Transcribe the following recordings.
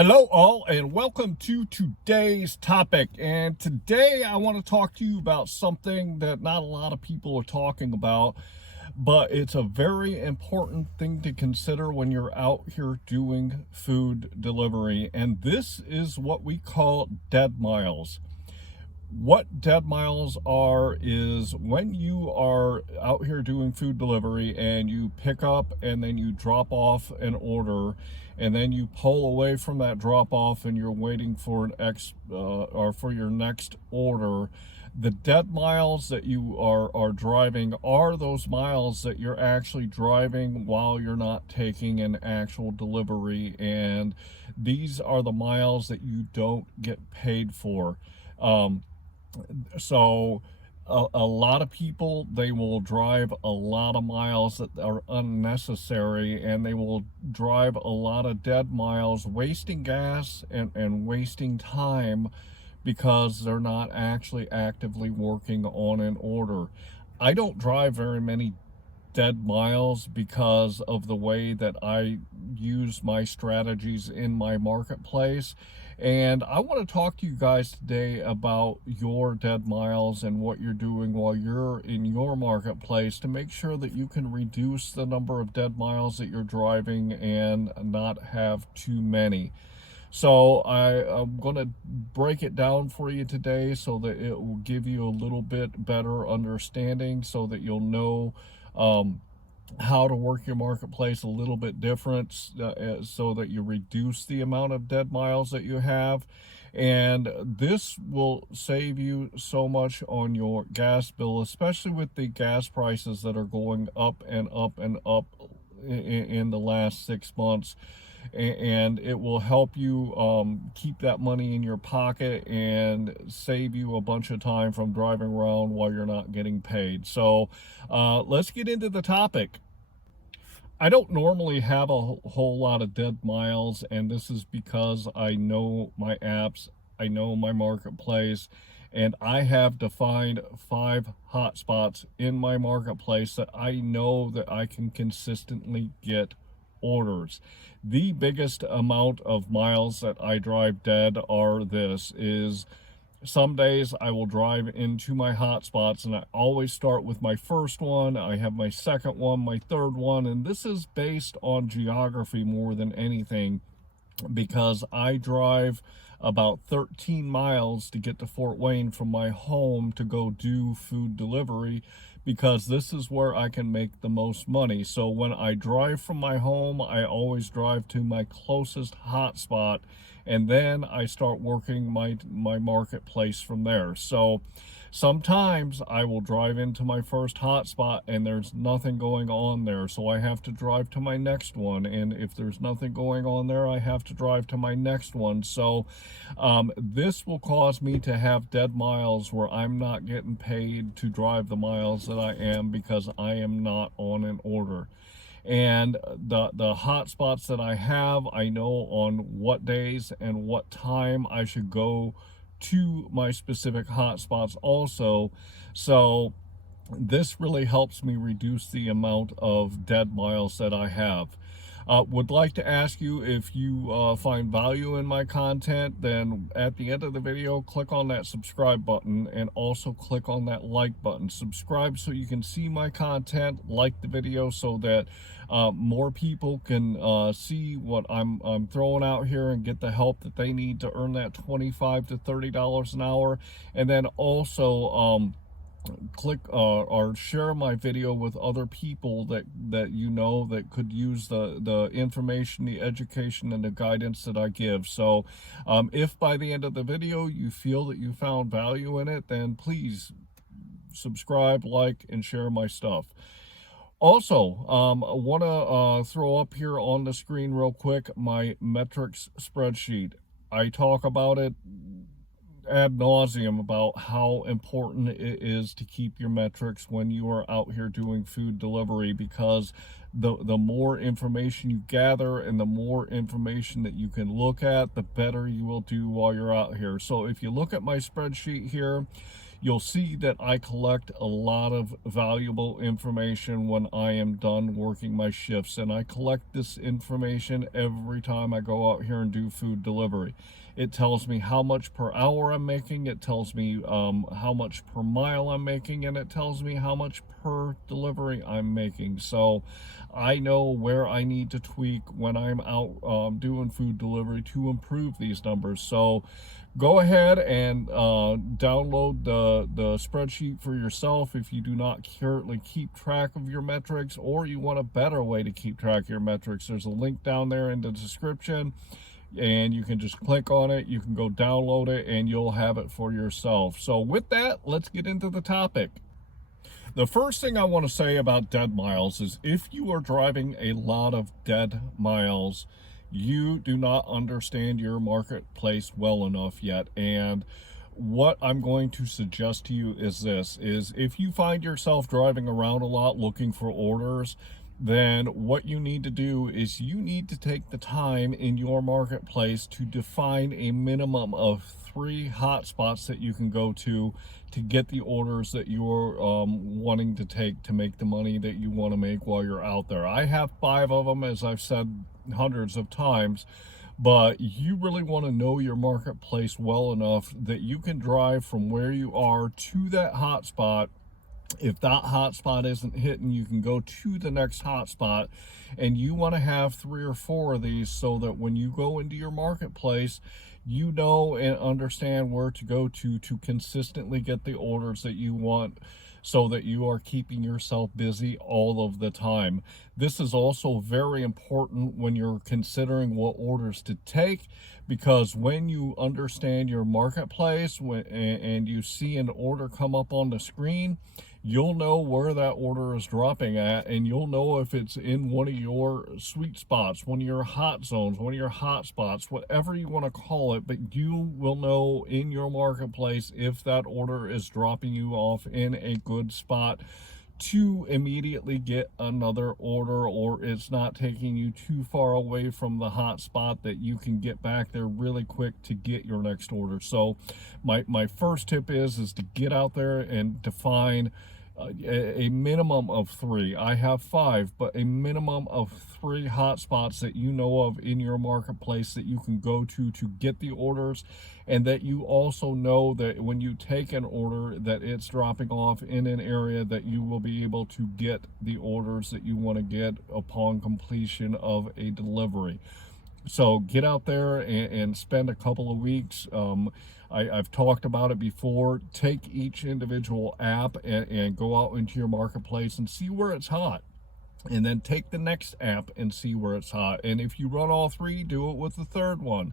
Hello all, and welcome to today's topic. And today I want to talk to you about something that not a lot of people are talking about, but it's a very important thing to consider when you're out here doing food delivery. And this is what we call dead miles. What dead miles are is when you are out here doing food delivery and you pick up and then you drop off an order, and then you pull away from that drop off and you're waiting for or for your next order. The dead miles that you are driving are those miles that you're actually driving while you're not taking an actual delivery, and these are the miles that you don't get paid for. So a lot of people, they will drive a lot of miles that are unnecessary, and they will drive a lot of dead miles, wasting gas and wasting time because they're not actually actively working on an order. I don't drive very many dead miles because of the way that I use my strategies in my marketplace. And I want to talk to you guys today about your dead miles and what you're doing while you're in your marketplace to make sure that you can reduce the number of dead miles that you're driving and not have too many. So I'm going to break it down for you today so that it will give you a little bit better understanding, so that you'll know how to work your marketplace a little bit different, so that you reduce the amount of dead miles that you have. And this will save you so much on your gas bill, especially with the gas prices that are going up and up and up in the last 6 months. And it will help you keep that money in your pocket and save you a bunch of time from driving around while you're not getting paid. So let's get into the topic. I don't normally have a whole lot of dead miles, and this is because I know my apps, I know my marketplace, and I have defined 5 hotspots in my marketplace that I know that I can consistently get orders. The biggest amount of miles that I drive dead are some days I will drive into my hotspots, and I always start with my first one. I have my second one, my third one, and this is based on geography more than anything, because I drive about 13 miles to get to Fort Wayne from my home to go do food delivery, because this is where I can make the most money. So when I drive from my home, I always drive to my closest hotspot, and then I start working my marketplace from there. So sometimes I will drive into my first hotspot and there's nothing going on there, so I have to drive to my next one. And if there's nothing going on there, I have to drive to my next one. So this will cause me to have dead miles where I'm not getting paid to drive the miles that I am, because I am not on an order. And the hot spots that I have, I know on what days and what time I should go to my specific hotspots also. So this really helps me reduce the amount of dead miles that I have. Would like to ask you, if you find value in my content, then at the end of the video, click on that subscribe button, and also click on that like button. Subscribe so you can see my content, like the video so that more people can see what I'm throwing out here and get the help that they need to earn that $25 to $30 an hour. And then also click or share my video with other people that you know that could use the information, the education, and the guidance that I give. So if by the end of the video you feel that you found value in it, then please subscribe, like, and share my stuff. Also, I want to throw up here on the screen real quick my metrics spreadsheet. I talk about it ad nauseum about how important it is to keep your metrics when you are out here doing food delivery, because the more information you gather and the more information that you can look at, the better you will do while you're out here. So if you look at my spreadsheet here, you'll see that I collect a lot of valuable information when I am done working my shifts, and I collect this information every time I go out here and do food delivery. It tells me how much per hour I'm making, it tells me how much per mile I'm making, and it tells me how much per delivery I'm making. So I know where I need to tweak when I'm out doing food delivery to improve these numbers. So go ahead and download the spreadsheet for yourself if you do not currently keep track of your metrics, or you want a better way to keep track of your metrics. There's a link down there in the description, and you can just click on it. You can go download it, and you'll have it for yourself. So with that, let's get into the topic. The first thing I want to say about dead miles is if you are driving a lot of dead miles, you do not understand your marketplace well enough yet. And what I'm going to suggest to you is this, is if you find yourself driving around a lot looking for orders, then what you need to do is you need to take the time in your marketplace to define a minimum of 3 hotspots that you can go to get the orders that you're wanting to take to make the money that you want to make while you're out there. I have 5 of them, as I've said hundreds of times, but you really want to know your marketplace well enough that you can drive from where you are to that hotspot. If that hotspot isn't hitting, you can go to the next hotspot, and you want to have 3 or 4 of these so that when you go into your marketplace, you know and understand where to go to consistently get the orders that you want, so that you are keeping yourself busy all of the time. This is also very important when you're considering what orders to take, because when you understand your marketplace and you see an order come up on the screen, you'll know where that order is dropping at, and you'll know if it's in one of your sweet spots, one of your hot zones, one of your hot spots, whatever you want to call it. But you will know in your marketplace if that order is dropping you off in a good spot to immediately get another order, or it's not taking you too far away from the hot spot that you can get back there really quick to get your next order. So my first tip is to get out there and define a minimum of 3. I have 5, but a minimum of 3 hotspots that you know of in your marketplace that you can go to get the orders, and that you also know that when you take an order that it's dropping off in an area that you will be able to get the orders that you want to get upon completion of a delivery. So get out there and spend a couple of weeks. I've talked about it before. Take each individual app and go out into your marketplace and see where it's hot. And then take the next app and see where it's hot. And if you run all 3, do it with the third one.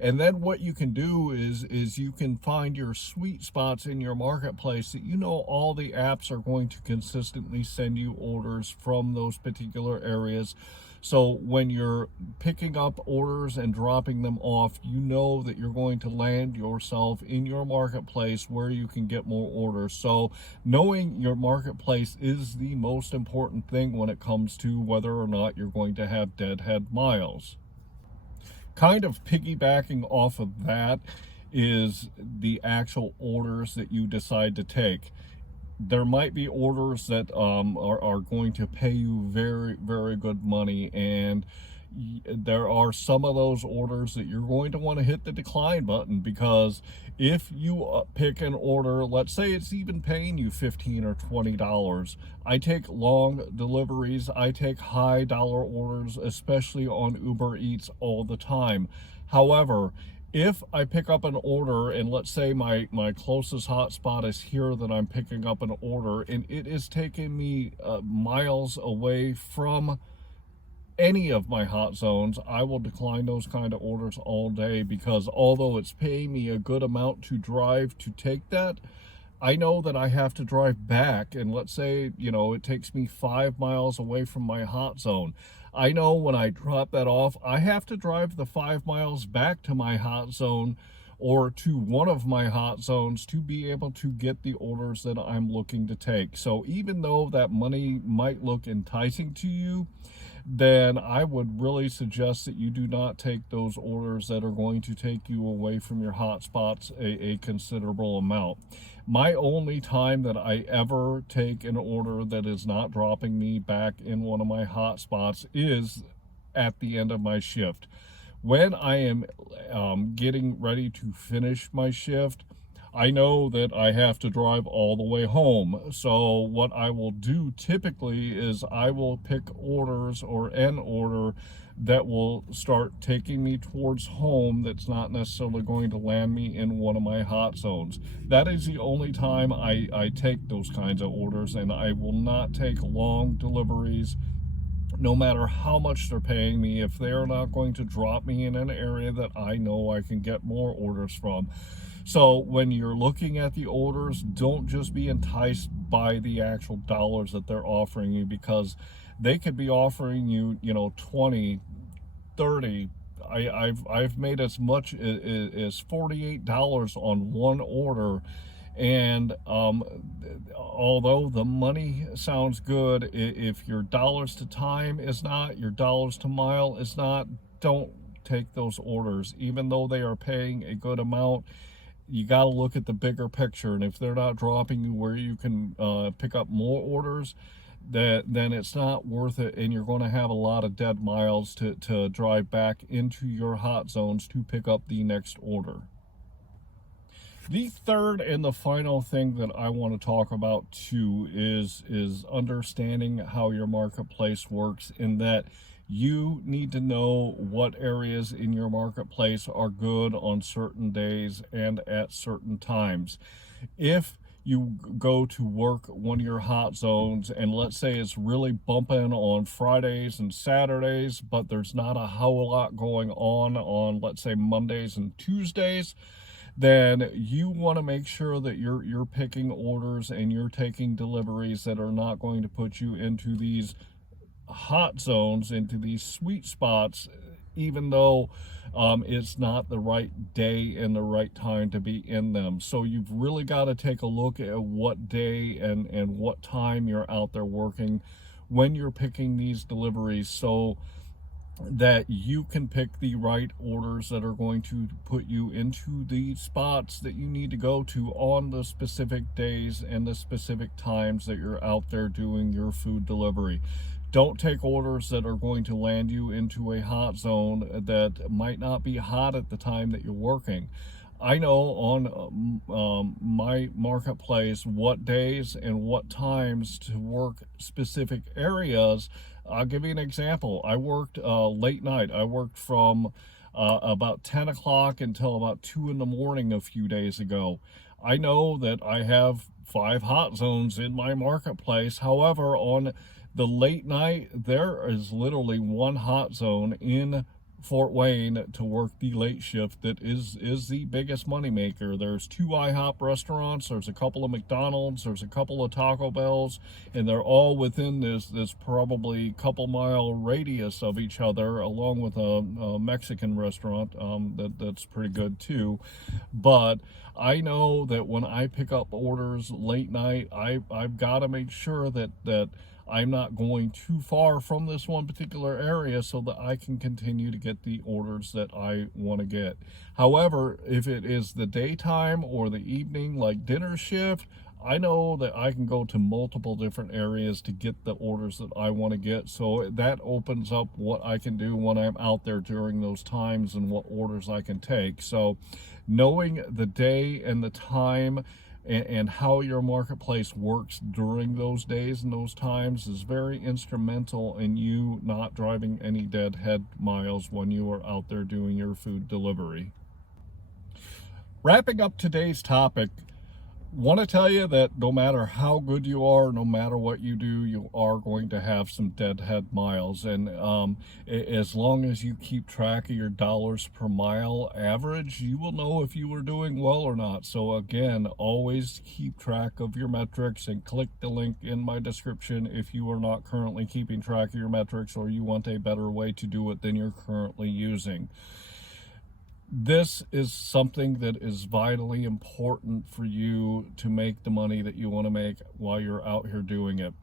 And then what you can do is you can find your sweet spots in your marketplace that you know all the apps are going to consistently send you orders from those particular areas. So when you're picking up orders and dropping them off, you know that you're going to land yourself in your marketplace where you can get more orders. So knowing your marketplace is the most important thing when it comes to whether or not you're going to have deadhead miles. Kind of piggybacking off of that is the actual orders that you decide to take. There might be orders that are going to pay you very, very good money, and there are some of those orders that you're going to want to hit the decline button, because if you pick an order, let's say it's even paying you $15 or $20. I take long deliveries, I take high dollar orders, especially on Uber Eats all the time. However, if I pick up an order, and let's say my closest hotspot is here that I'm picking up an order, and it is taking me miles away from any of my hot zones, I will decline those kind of orders all day, because although it's paying me a good amount to drive to take that, I know that I have to drive back, and let's say, it takes me 5 miles away from my hot zone. I know when I drop that off, I have to drive the 5 miles back to my hot zone, or to one of my hot zones, to be able to get the orders that I'm looking to take. So even though that money might look enticing to you, then I would really suggest that you do not take those orders that are going to take you away from your hotspots a considerable amount. My only time that I ever take an order that is not dropping me back in one of my hotspots is at the end of my shift. When I am getting ready to finish my shift, I know that I have to drive all the way home. So what I will do typically is I will pick orders or an order that will start taking me towards home that's not necessarily going to land me in one of my hot zones. That is the only time I take those kinds of orders, and I will not take long deliveries no matter how much they're paying me, if they're not going to drop me in an area that I know I can get more orders from. So when you're looking at the orders, don't just be enticed by the actual dollars that they're offering you, because they could be offering you, 20, 30. I've made as much as $48 on one order, and although the money sounds good, if your dollars to time is not, your dollars to mile is not, don't take those orders. Even though they are paying a good amount, you got to look at the bigger picture, and if they're not dropping you where you can pick up more orders, then it's not worth it, and you're going to have a lot of dead miles to drive back into your hot zones to pick up the next order. The third and the final thing that I want to talk about too is understanding how your marketplace works, in that you need to know what areas in your marketplace are good on certain days and at certain times. If you go to work one of your hot zones, and let's say it's really bumping on Fridays and Saturdays, but there's not a whole lot going on, let's say, Mondays and Tuesdays, then you want to make sure that you're picking orders and you're taking deliveries that are not going to put you into these hot zones, into these sweet spots, even though it's not the right day and the right time to be in them. So you've really got to take a look at what day and what time you're out there working when you're picking these deliveries, so that you can pick the right orders that are going to put you into the spots that you need to go to on the specific days and the specific times that you're out there doing your food delivery. Don't take orders that are going to land you into a hot zone that might not be hot at the time that you're working. I know on my marketplace what days and what times to work specific areas. I'll give you an example. I worked late night. I worked from about 10 o'clock until about 2 in the morning a few days ago. I know that I have 5 hot zones in my marketplace. However, on the late night, there is literally one hot zone in Fort Wayne to work the late shift that is the biggest moneymaker. There's 2 IHOP restaurants, there's a couple of McDonald's, there's a couple of Taco Bells, and they're all within this probably couple mile radius of each other, along with a Mexican restaurant that's pretty good too. But I know that when I pick up orders late night, I've got to make sure that I'm not going too far from this one particular area, so that I can continue to get the orders that I want to get. However, if it is the daytime or the evening, like dinner shift, I know that I can go to multiple different areas to get the orders that I want to get. So that opens up what I can do when I'm out there during those times and what orders I can take. So knowing the day and the time and how your marketplace works during those days and those times is very instrumental in you not driving any deadhead miles when you are out there doing your food delivery. Wrapping up today's topic, want to tell you that no matter how good you are, no matter what you do, you are going to have some deadhead miles. And as long as you keep track of your dollars per mile average, you will know if you are doing well or not. So again, always keep track of your metrics, and click the link in my description if you are not currently keeping track of your metrics, or you want a better way to do it than you're currently using. This is something that is vitally important for you to make the money that you want to make while you're out here doing it.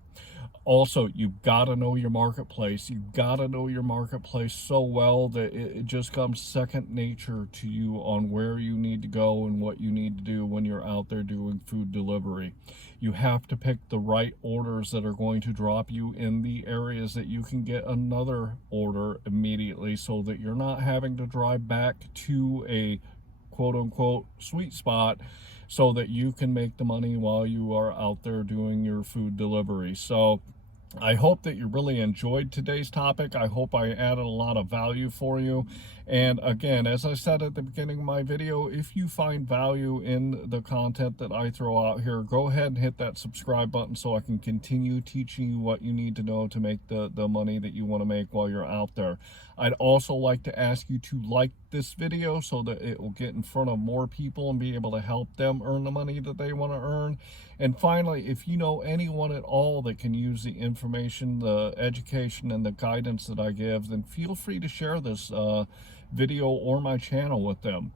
Also, you've got to know your marketplace. You've got to know your marketplace so well that it just comes second nature to you on where you need to go and what you need to do when you're out there doing food delivery. You have to pick the right orders that are going to drop you in the areas that you can get another order immediately, so that you're not having to drive back to a quote-unquote sweet spot, so that you can make the money while you are out there doing your food delivery. So I hope that you really enjoyed today's topic. I hope I added a lot of value for you. And again, as I said at the beginning of my video, if you find value in the content that I throw out here, go ahead and hit that subscribe button so I can continue teaching you what you need to know to make the money that you want to make while you're out there. I'd also like to ask you to like this video so that it will get in front of more people and be able to help them earn the money that they want to earn. And finally, if you know anyone at all that can use the information, the education, and the guidance that I give, then feel free to share this video or my channel with them.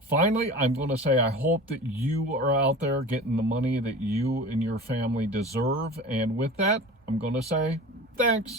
Finally, I'm going to say I hope that you are out there getting the money that you and your family deserve. And with that, I'm going to say thanks.